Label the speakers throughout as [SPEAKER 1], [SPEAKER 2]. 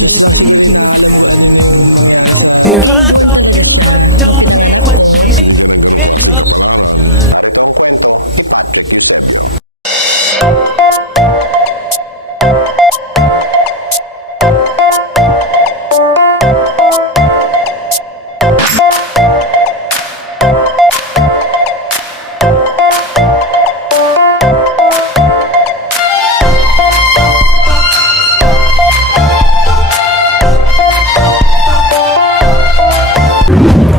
[SPEAKER 1] me, baby.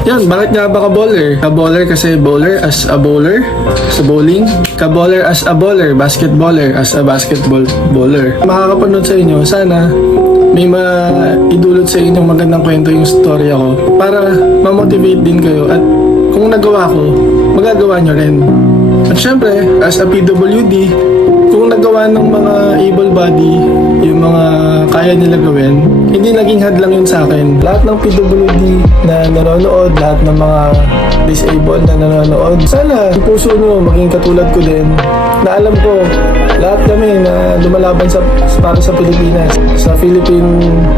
[SPEAKER 2] Yan, bakit nga ba ka-bowler? Ka-bowler kasi bowler as a bowler sa bowling. Ka-bowler as a bowler, basketballer as a basketball bowler. Makakapanood sa inyo, sana may maidulot sa inyong magandang kwento yung story ako para ma-motivate din kayo at kung nagawa ko, magagawa nyo rin. At syempre, as a PWD, kung nagawa ng mga able body yung mga kaya nila gawin, hindi naging hadlang yun sa akin. Lahat ng PWD na nanonood, lahat ng mga disabled na nanonood, sana yung puso nyo maging katulad ko din na alam ko lahat kami na lumalaban sa, para sa Pilipinas sa Philippine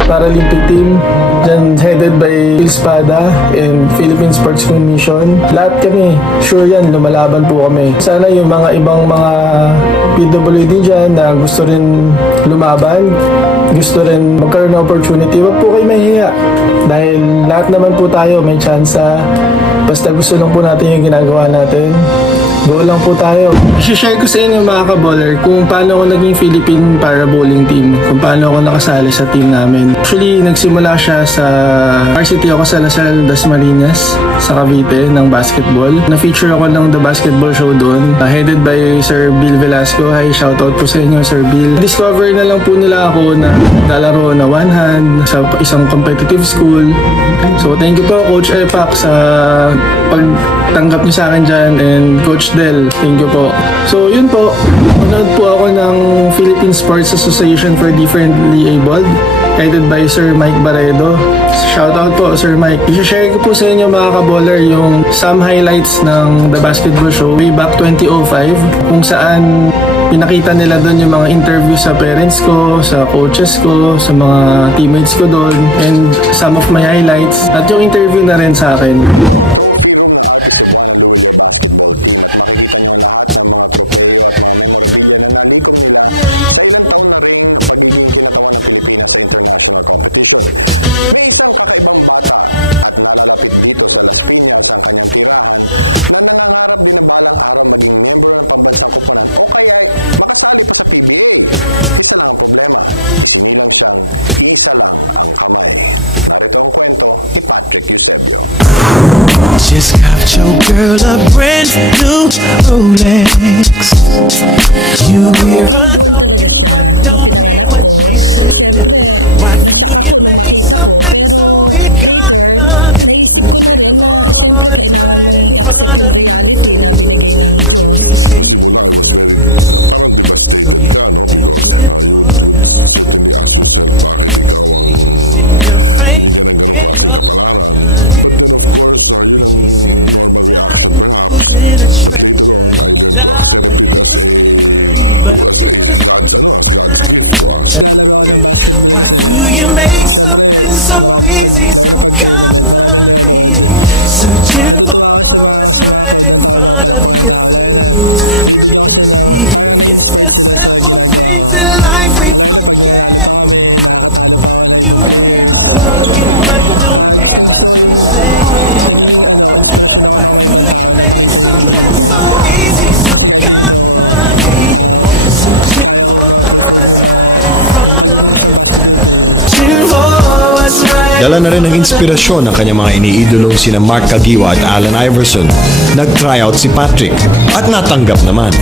[SPEAKER 2] Paralympic Team dyan headed by Phil Spada and Philippine Sports Commission. Lahat kami sure yan lumalaban po kami. Sana yung mga ibang mga PWD dyan na gusto rin lumaban gusto rin magkaroon ng opportunity wag po kayo mahihiya dahil lahat naman po tayo may chance basta gusto lang po natin yung ginagawa natin Go lang po tayo. I-share ko sa inyo mga ka-baller kung paano ako naging Philippine para bowling team. Kung paano ako nakasali sa team namin. Actually, nagsimula siya sa varsity ako sa Lasal Dasmariñas sa Cavite ng basketball. Na-feature ako ng The Basketball Show doon. uh, headed by Sir Bill Velasco. Hi, shoutout po sa inyo Sir Bill. Discover na lang po nila ako na lalaro na one hand sa isang competitive school. So, thank you po Coach Epak sa pagtanggap niyo sa akin dyan and Coach Del, thank you po. So, yun po. Manood po ako ng Philippine Sports Association for Differently Abled headed by Sir Mike Baredo. Shoutout po, Sir Mike. I-share ko po sa inyo mga kaboller yung some highlights ng The Basketball Show way back 2005 kung saan pinakita nila doon yung mga interview sa parents ko, sa coaches ko, sa mga teammates ko doon, and some of my highlights. At yung interview na rin sa akin.
[SPEAKER 1] Just got your girl a brand new Rolex. You hear her
[SPEAKER 3] Dala na rin ng inspirasyon ng kanyang mga iniidolong sina Mark Kagiwa at Allen Iverson. Nag-tryout si Patrick at natanggap naman.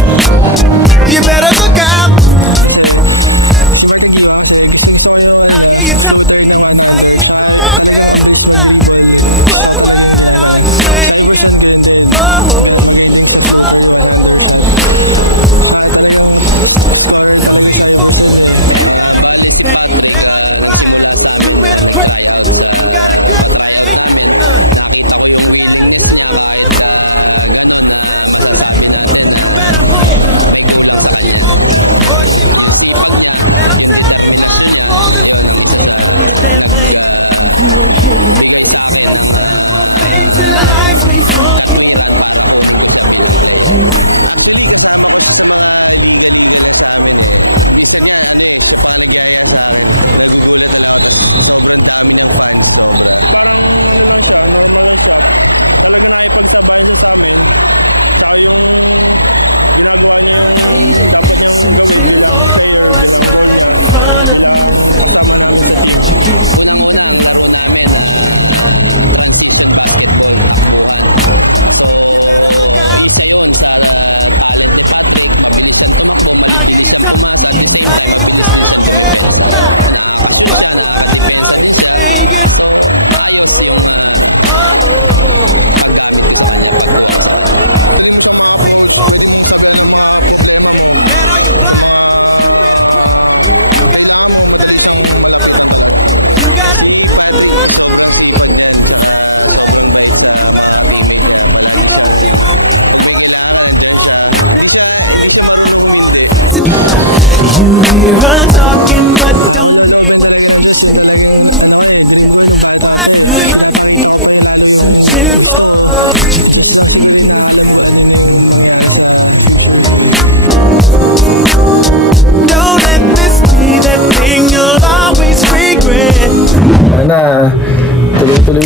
[SPEAKER 1] You better look out. I hear you talking. I hear you talking. It's the simple things in life we forget. You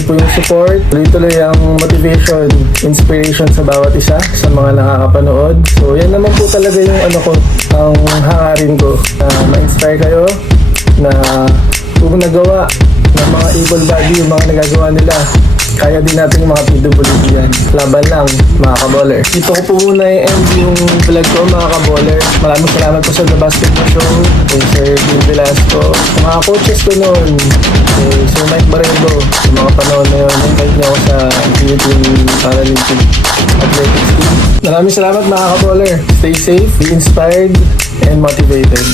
[SPEAKER 2] tuloy-tuloy po yung support, tuloy-tuloy ang motivation, inspiration sa bawat isa, sa mga nakakapanood. So yan naman po talaga yung ano ko, ang hangarin ko, na ma-inspire kayo, na kung nagawa ng mga able body yung mga nagagawa nila, kaya din natin mga PWD yan. Laban lang, mga kaboller. Dito ko po muna i-end yung vlog ko, mga kaboller. Maraming salamat po sa The Basketball Show, kay Sir Dean Velasco, sa mga coaches ko noon, kay Sir Mike Barrego, sa mga panahon na yun, invite niya ako sa Philippine Paralympic Athletics Team. Maraming salamat mga kaboller. Stay safe, be inspired, and motivated.